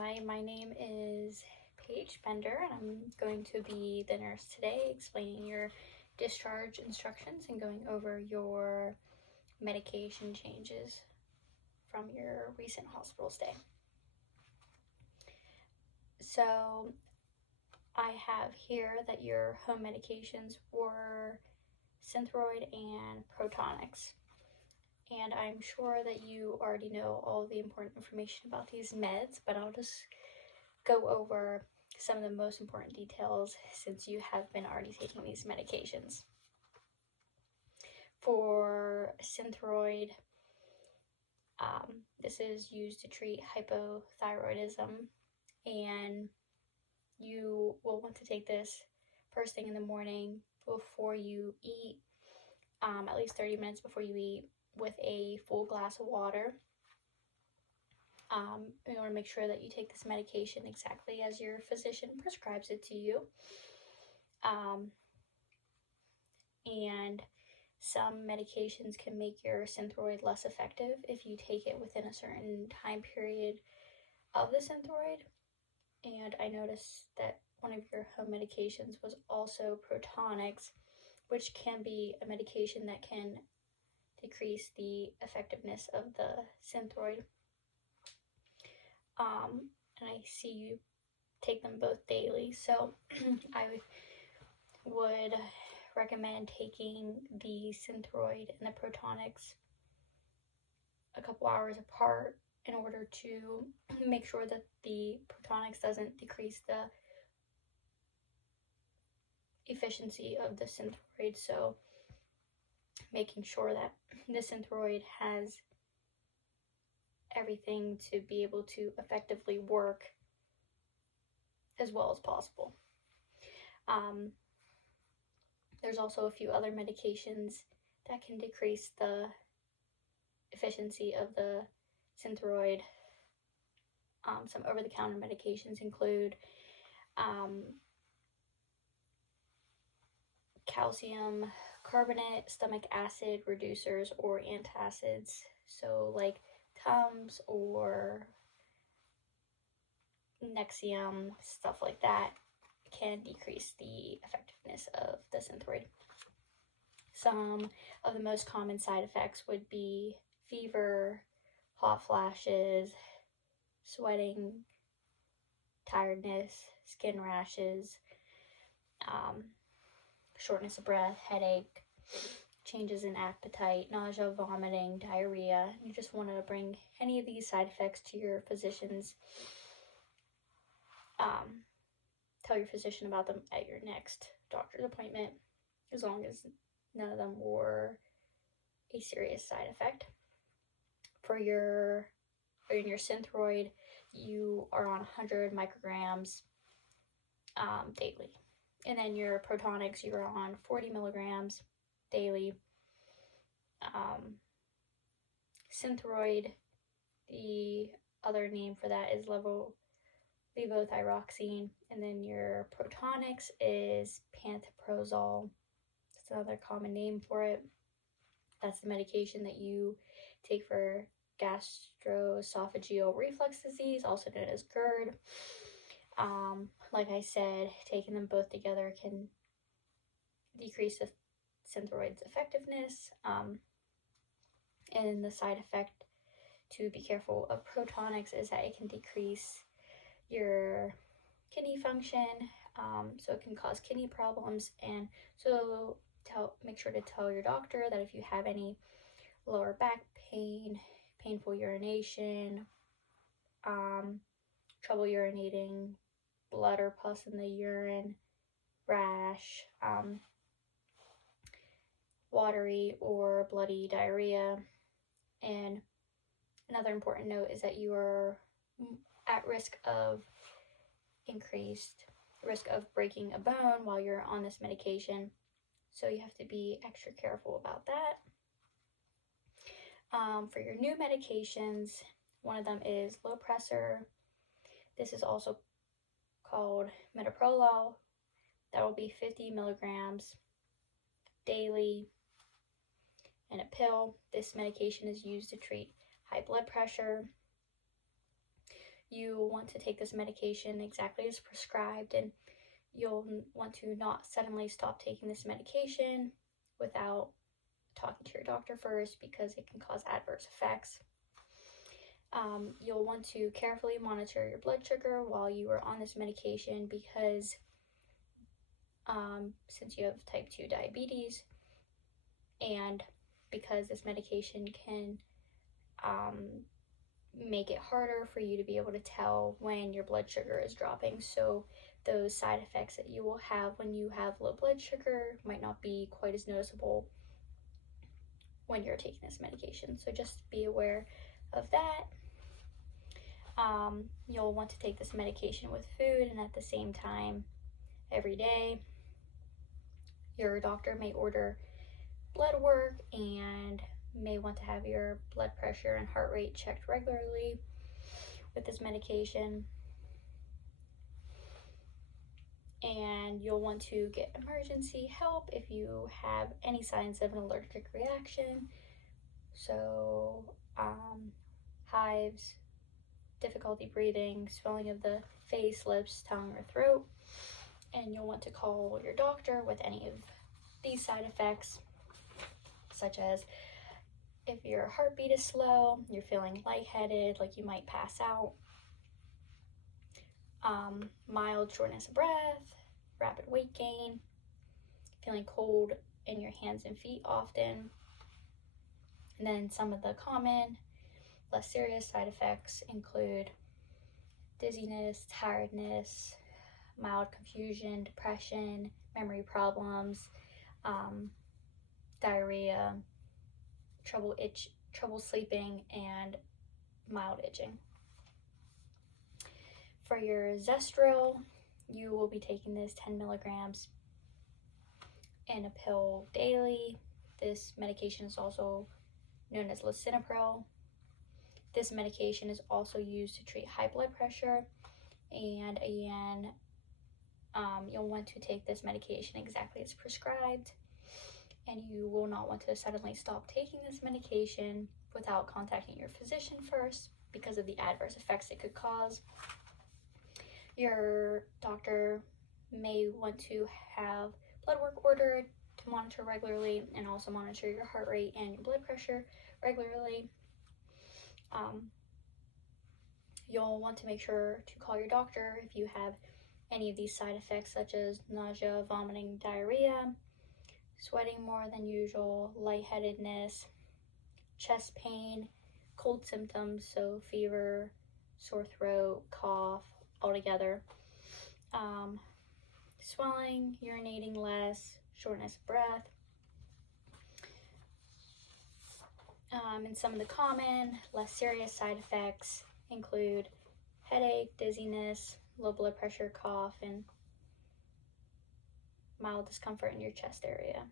Hi, my name is Paige Bender, and I'm going to be the nurse today, explaining your discharge instructions and going over your medication changes from your recent hospital stay. So I have here that your home medications were Synthroid and Protonix. And I'm sure that you already know all the important information about these meds, but I'll just go over some of the most important details since you have been already taking these medications. For Synthroid, this is used to treat hypothyroidism, and you will want to take this first thing in the morning before you eat, at least 30 minutes before you eat, with a full glass of water. You want to make sure that you take this medication exactly as your physician prescribes it to you. And some medications can make your Synthroid less effective if you take it within a certain time period of the Synthroid. And I noticed that one of your home medications was also Protonix, which can be a medication that can decrease the effectiveness of the Synthroid. And I see you take them both daily, so I would recommend taking the Synthroid and the Protonix a couple hours apart in order to make sure that the Protonix doesn't decrease the efficiency of the Synthroid. So making sure that the Synthroid has everything to be able to effectively work as well as possible. There's also a few other medications that can decrease the efficiency of the Synthroid. Some over-the-counter medications include calcium carbonate, stomach acid reducers, or antacids. So like Tums or Nexium, stuff like that, can decrease the effectiveness of the Synthroid. Some of the most common side effects would be fever, hot flashes, sweating, tiredness, skin rashes, shortness of breath, headache, changes in appetite, nausea, vomiting, diarrhea. You just want to bring any of these side effects to your physicians. Tell your physician about them at your next doctor's appointment, as long as none of them were a serious side effect. In your Synthroid, you are on 100 micrograms daily. And then your Protonix, you are on 40 milligrams daily. Synthroid, the other name for that is levothyroxine, and then your Protonix is pantoprazole. That's another common name for it. That's the medication that you take for gastroesophageal reflux disease, also known as GERD. Like I said, taking them both together can decrease the Synthroid's effectiveness. And the side effect to be careful of Protonix is that it can decrease your kidney function, so it can cause kidney problems. And so make sure to tell your doctor that if you have any lower back pain, painful urination, trouble urinating, blood or pus in the urine, rash, watery or bloody diarrhea. And another important note is that you are at increased risk of breaking a bone while you're on this medication. So you have to be extra careful about that. For your new medications, one of them is Lopressor. This is also called metoprolol. That will be 50 milligrams daily in a pill. This medication is used to treat high blood pressure. you want to take this medication exactly as prescribed, and you'll want to not suddenly stop taking this medication without talking to your doctor first, because it can cause adverse effects. You'll want to carefully monitor your blood sugar while you are on this medication, because since you have type 2 diabetes, and because this medication can make it harder for you to be able to tell when your blood sugar is dropping. So those side effects that you will have when you have low blood sugar might not be quite as noticeable when you're taking this medication. So just be aware of that. You'll want to take this medication with food and at the same time every day. Your doctor may order blood work and may want to have your blood pressure and heart rate checked regularly with this medication. And you'll want to get emergency help if you have any signs of an allergic reaction. So hives, difficulty breathing, swelling of the face, lips, tongue, or throat. And you'll want to call your doctor with any of these side effects, such as if your heartbeat is slow, you're feeling lightheaded, like you might pass out, mild shortness of breath, rapid weight gain, feeling cold in your hands and feet often. And then some of the common, less serious side effects include dizziness, tiredness, mild confusion, depression, memory problems, diarrhea, trouble sleeping, and mild itching. For your Zestril, you will be taking this 10 milligrams in a pill daily. This medication is also known as lisinopril. This medication is also used to treat high blood pressure, and again, you'll want to take this medication exactly as prescribed, and you will not want to suddenly stop taking this medication without contacting your physician first because of the adverse effects it could cause. Your doctor may want to have blood work ordered to monitor regularly, and also monitor your heart rate and your blood pressure regularly. You'll want to make sure to call your doctor if you have any of these side effects, such as nausea, vomiting, diarrhea, sweating more than usual, lightheadedness, chest pain, cold symptoms, so fever, sore throat, cough, all together, swelling, urinating less, shortness of breath. And some of the common, less serious side effects include headache, dizziness, low blood pressure, cough, and mild discomfort in your chest area.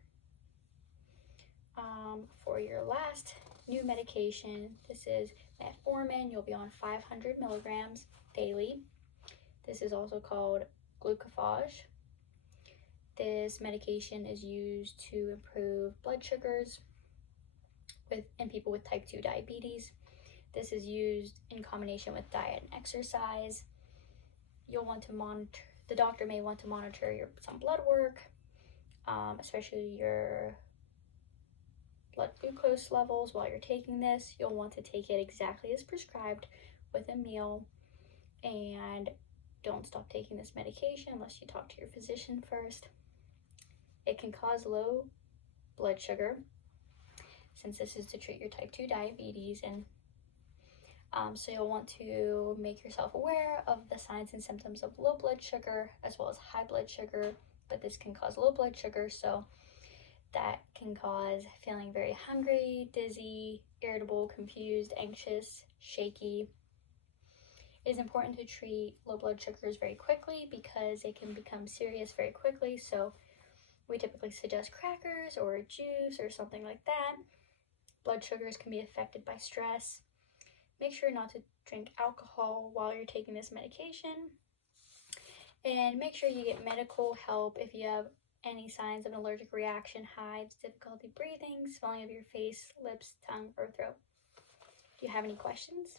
For your last new medication, this is metformin. You'll be on 500 milligrams daily. This is also called glucophage. This medication is used to improve blood sugars in people with type 2 diabetes. This is used in combination with diet and exercise. You'll want to monitor, the doctor may want to monitor some blood work, especially your blood glucose levels while you're taking this. You'll want to take it exactly as prescribed with a meal, and don't stop taking this medication unless you talk to your physician first. It can cause low blood sugar, since this is to treat your type 2 diabetes, and so you'll want to make yourself aware of the signs and symptoms of low blood sugar as well as high blood sugar, but this can cause low blood sugar, so that can cause feeling very hungry, dizzy, irritable, confused, anxious, shaky. It is important to treat low blood sugars very quickly because it can become serious very quickly, so we typically suggest crackers or juice or something like that. Blood sugars can be affected by stress. Make sure not to drink alcohol while you're taking this medication. And make sure you get medical help if you have any signs of an allergic reaction, hives, difficulty breathing, swelling of your face, lips, tongue, or throat. Do you have any questions?